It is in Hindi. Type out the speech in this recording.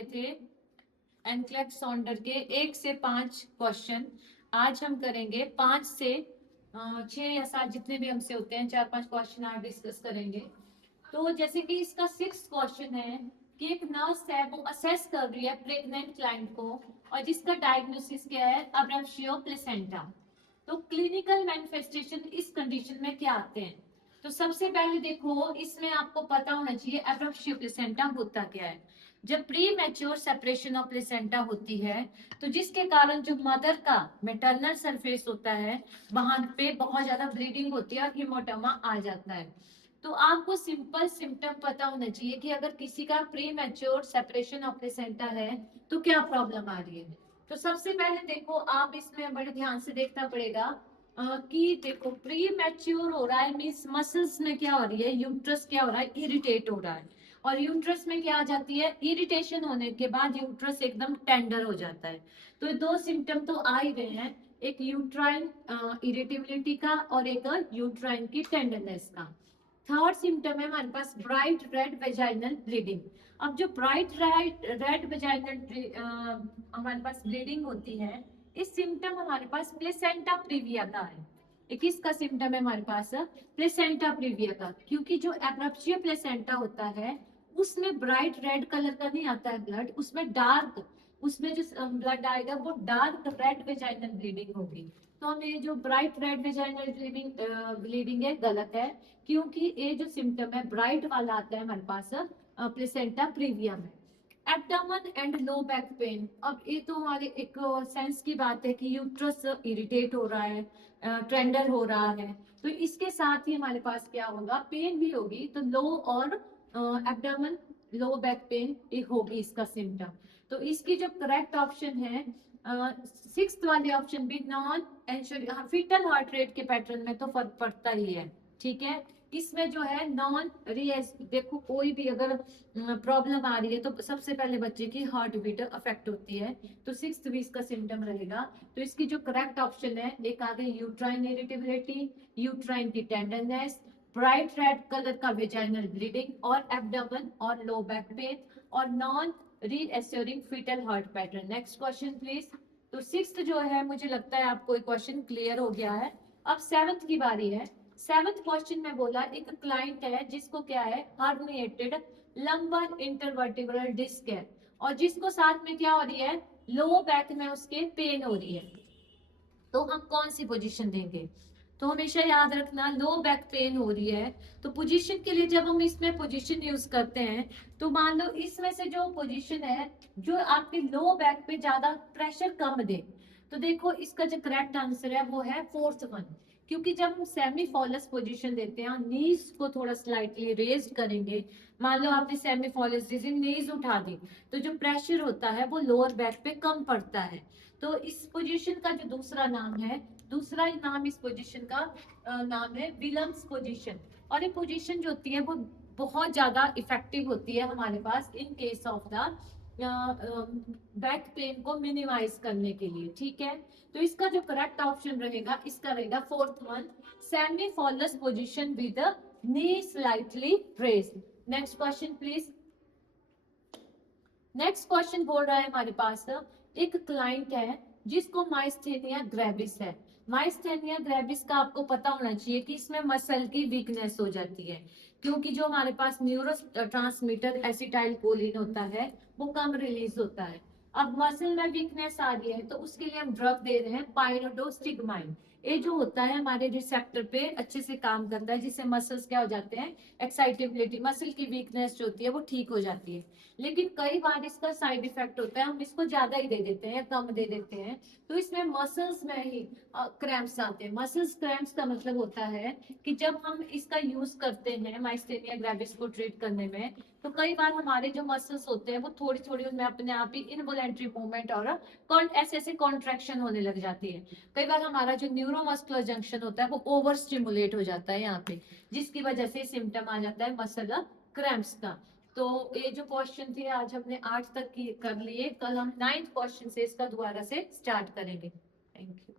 किए थे एनक्लेफ सॉन्डर के 1 से 5 क्वेश्चन। आज हम करेंगे 5 से 6 या 7 जितने भी हमसे होते हैं, 4-5 क्वेश्चन आज डिस्कस करेंगे। तो जैसे कि इसका 6 क्वेश्चन है कि एक नर्स है वो असेस कर रही है प्रेग्नेंट क्लाइंट को, और जिसका डायग्नोसिस क्या है, अब्रेप्शियो प्लेसेंटा। तो क्लिनिकल मैनिफेस्टेशन इस कंडीशन में क्या आते हैं? तो सबसे पहले देखो, इसमें आपको पता होना चाहिए एब्रेप्शियो प्लेसेंटा होता क्या है। जब pre mature separation of placenta होती है, तो जिसके कारण जो मदर का मेटरनल सरफेस होता है वहां पे बहुत ज्यादा ब्लीडिंग होती है और हीमोटोमा आ जाता है। तो आपको सिंपल सिम्टम पता होना चाहिए कि अगर किसी का pre mature separation of placenta है तो क्या प्रॉब्लम आ रही है। तो सबसे पहले देखो, आप इसमें बड़े ध्यान से देखना पड़ेगा कि देखो प्री मैच्योर हो रहा है मींस मसल्स में क्या हो रही है, यूट्रस क्या हो रहा है, इरिटेट हो रहा है। और यूट्रस में क्या आ जाती है, इरिटेशन होने के बाद यूट्रस एकदम टेंडर हो जाता है। तो 2 सिम्टम तो आ ही रहे हैं, एक यूट्राइन इरिटेबिलिटी का और एक यूट्राइन की टेंडरनेस का। थर्ड सिम्टम है हमारे पास ब्राइट रेड वेजाइनल ब्लीडिंग। अब जो ब्राइट रेड वेजाइनल हमारे पास ब्लीडिंग होती है, इस सिम्टम हमारे पास प्लेसेंटा प्रीविया का है। किसका सिम्टम है हमारे पास, प्लेसेंटा प्रीविया का, क्योंकि जो एब्रेप्शियो प्लेसेंटा होता है उसमें ब्राइट रेड कलर का नहीं आता है ब्लड, उसमें डार्क, उसमें जो ब्लड आएगा वो डार्क रेड वेजाइनल ब्लीडिंग होगी। तो हमें ये जो ब्राइट रेड वेजाइनल ब्लीडिंग है गलत है, क्योंकि ये जो सिम्टम है ब्राइट वाला आता है हमारे पास प्लेसेंटा प्रीविया में। Abdomen and low back pen, अब ये तो हमारे एक सेंस की बात है कि यूट्रस इरिटेट हो रहा है, टेंडर हो रहा है, तो इसके साथ ही हमारे पास क्या होगा, पेन भी होगी। तो लो और एब्डोमेन लो बैक पेन ये होगी इसका सिम्टम। तो इसकी जो करेक्ट ऑप्शन है 6th वाले ऑप्शन भी नॉन फीटल हार्ट रेट के पैटर्न में तो फर्क पड़ता ही है, ठीक है। इसमें जो है नॉन रिएस, देखो कोई भी अगर प्रॉब्लम आ रही है तो सबसे पहले बच्चे की हार्ट बीट अफेक्ट होती है। तो 6th भी इसका सिम्टम रहेगा। तो इसकी जो करेक्ट ऑप्शन है, एक आगे यूट्राइन इरिटेबिलिटी, यूट्राइन की टेंडरनेस, ब्राइट रेड कलर का वेजाइनल ब्लीडिंग और एब्डोमेन और लो बैक पेन और non reassuring foetal heart pattern. Next question please. तो 6th जो है मुझे लगता है आपको एक क्वेश्चन क्लियर हो गया है। अब 7th की बारी है। 7th क्वेश्चन में बोला एक क्लाइंट है जिसको क्या है, हर्निएटेड लंबर इंटरवर्टिब्रल डिस्क है, और जिसको साथ में क्या हो रही है, लो बैक में उसके पेन हो रही है। तो हम कौन सी पोजीशन देंगे? तो हमेशा याद रखना, लो बैक पेन हो रही है तो पोजीशन के लिए जब हम इसमें पोजीशन यूज करते हैं, तो मान लो इसमें से जो पोजीशन है जो आपके लो बैक पे ज्यादा प्रेशर कम दे, तो देखो इसका जो करेक्ट आंसर है वो है 4th वन। क्योंकि जब हम सेमी फॉलस पोजीशन देते हैं, नीज को थोड़ा स्लाइटली रेज करेंगे, मान लो आपने सेमी फॉलस जैसे नीज उठा दी, तो जो प्रेशर होता है वो लोअर बैक पे कम पड़ता है। तो इस पोजीशन का जो दूसरा नाम है, दूसरा नाम इस पोजीशन का नाम है विलम्स पोजीशन। और ये पोजीशन जो होती है वो बहुत ज्यादा इफेक्टिव होती है हमारे पास in case of the back pain को मिनिमाइज करने के लिए, ठीक है। तो इसका जो करेक्ट ऑप्शन रहेगा, इसका रहेगा 4th one, semi false position with knee slightly raised. Next question please. Next question बोल रहा है हमारे पास, एक क्लाइंट है जिसको माइस्थेनिया ग्रेविस है। माइस्थेनिया ग्रेविस का आपको पता होना चाहिए कि इसमें मसल की वीकनेस हो जाती है, क्योंकि जो हमारे पास न्यूरो ट्रांसमीटर एसिटाइल कोलिन होता है वो कम रिलीज होता है। अब मसल में वीकनेस आ रही है तो उसके लिए हम ड्रग दे रहे हैं पायरोडोस्टिगमाइन। ये जो होता है हमारे रिसेप्टर पे अच्छे से काम करता है, जिससे मसल्स क्या हो जाते हैं, एक्साइटेबिलिटी, मसल की वीकनेस जो होती है वो ठीक हो जाती है। लेकिन कई बार इसका साइड इफेक्ट होता है, हम इसको ज्यादा ही दे देते हैं, कम दे देते हैं, तो इसमें मसल्स में ही क्रैम्प्स आते हैं। मसल्स क्रैम्प्स का मतलब होता है कि जब हम इसका यूज करते हैं माइस्थेनिया ग्रेविस को ट्रीट करने में, तो कई बार हमारे जो मसल्स होते हैं वो थोड़ी थोड़ी उनमें अपने आप ही इनवॉलेंट्री मूवमेंट और ऐसे ऐसे कॉन्ट्रैक्शन होने लग जाती है। कई बार हमारा जो न्यूरोमस्कुलर जंक्शन होता है वो ओवर स्टिमुलेट हो जाता है यहाँ पे, जिसकी वजह से सिम्टम आ जाता है मसल क्रैम्प्स का। तो ये जो क्वेश्चन थे आज हमने 8 तक की कर लिए, कल हम 9th क्वेश्चन से इसका दोबारा से स्टार्ट करेंगे। Thank you.